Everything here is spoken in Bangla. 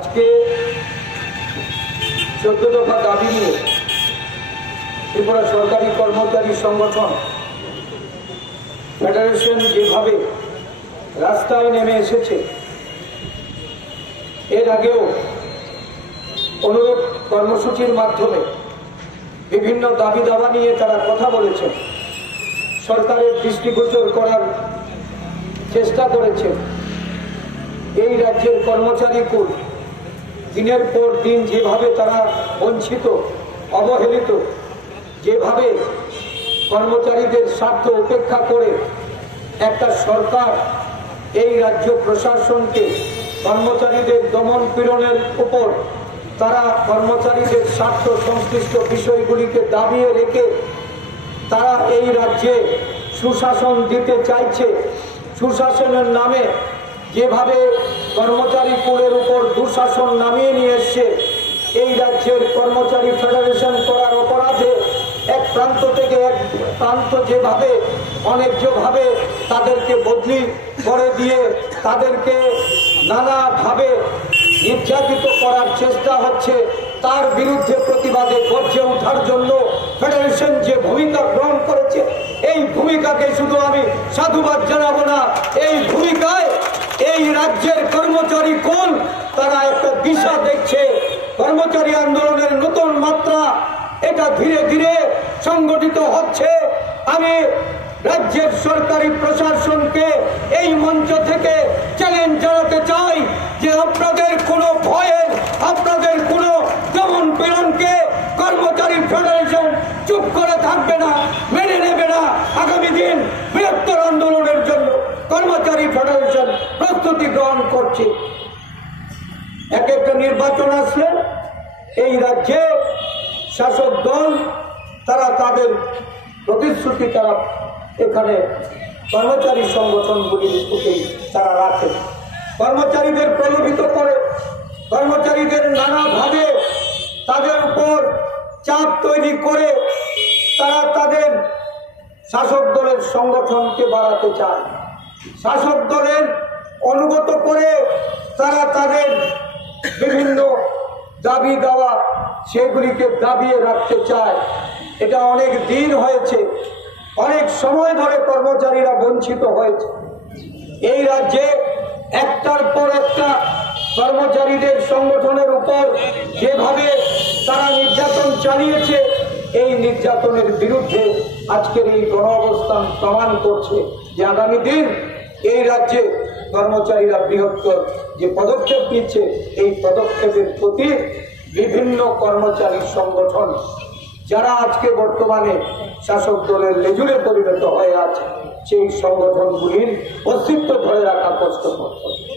আজকে 14 দফা দাবি নিয়ে ত্রিপুরা সরকারি কর্মচারী সংগঠন ফেডারেশন যেভাবে রাস্তায় নেমে এসেছে, এর আগেও অনুরূপ কর্মসূচির মাধ্যমে বিভিন্ন দাবি দাবা নিয়ে তারা কথা বলেছেন, সরকারের দৃষ্টিগোচর করার চেষ্টা করেছেন। এই রাজ্যের কর্মচারী কুল দিনের পর দিন যেভাবে তারা বঞ্চিত, অবহেলিত, যেভাবে কর্মচারীদের স্বার্থ উপেক্ষা করে একটা সরকার এই রাজ্য প্রশাসনকে কর্মচারীদের দমন পীড়নের উপর তারা কর্মচারীদের স্বার্থ সংশ্লিষ্ট বিষয়গুলিকে দাবিয়ে রেখে তারা এই রাজ্যে সুশাসন দিতে চাইছে। সুশাসনের নামে যেভাবে কর্মচারী কুলের উপর দুঃশাসন নামিয়ে নিয়ে এসছে, এই রাজ্যের কর্মচারী ফেডারেশন করার অপরাধে এক প্রান্ত থেকে এক প্রান্ত যেভাবে অন্যায্যভাবে তাদেরকে বদলি করে দিয়ে তাদেরকে নানাভাবে নির্যাতিত করার চেষ্টা হচ্ছে, তার বিরুদ্ধে প্রতিবাদে গর্জে ওঠার জন্য ফেডারেশন যে ভূমিকা গ্রহণ করেছে, এই ভূমিকাকে শুধু আমি সাধুবাদ জানাবো না, এই ভূমিকায় এই রাজ্যের কর্মচারী কোন তারা একটা দিশা দেখছে। কর্মচারী আন্দোলনের নতুন মাত্রা এটা ধীরে ধীরে সংগঠিত হচ্ছে। আমি রাজ্যের সরকারি প্রশাসনকে এই মঞ্চ থেকে চ্যালেঞ্জ জানাতে চাই যে আপনাদের কোনো ভয়ের, আপনাদের কোনো দমন পীড়নকে কর্মচারী ফেডারেশন চুপ করে থাকবে না, মেনে নেবে না। আগামী দিন বৃহত্তর আন্দোলনের জন্য কর্মচারী ফেডারেশন প্রস্তুতি গ্রহণ করছে। এক একটা নির্বাচন আসলে এই রাজ্যে শাসক দল তারা তাদের প্রতিশ্রুতি তারা এখানে কর্মচারী সংগঠনগুলির প্রতি তারা রাখে, কর্মচারীদের প্রলোভিত করে, কর্মচারীদের নানাভাবে তাদের উপর চাপ তৈরি করে তারা তাদের শাসক দলের সংগঠনকে বাড়াতে চায়। শাসক দলের অনুগত করে তারা তাদের বিভিন্ন দাবি দাওয়া সেগুলিকে দাবিয়ে রাখতে চায়। এটা অনেক দিন হয়েছে, অনেক সময় ধরে কর্মচারীরা বঞ্চিত হয়েছে। এই রাজ্যে একটার পর একটা কর্মচারীদের সংগঠনের উপর যেভাবে তারা নির্যাতন চালিয়েছে, এই নির্যাতনের বিরুদ্ধে আজকের এই গণ অবস্থান প্রমাণ করছে যে আগামী দিন এই রাজ্যে কর্মচারীরা বৃহত্তর যে পদক্ষেপ নিচ্ছে, এই পদক্ষেপের প্রতি বিভিন্ন কর্মচারী সংগঠন যারা আজকে বর্তমানে শাসক দলের লেজুরে পরিণত হয়ে আছে, সেই সংগঠনগুলির অস্তিত্ব ধরে রাখা কষ্টকর।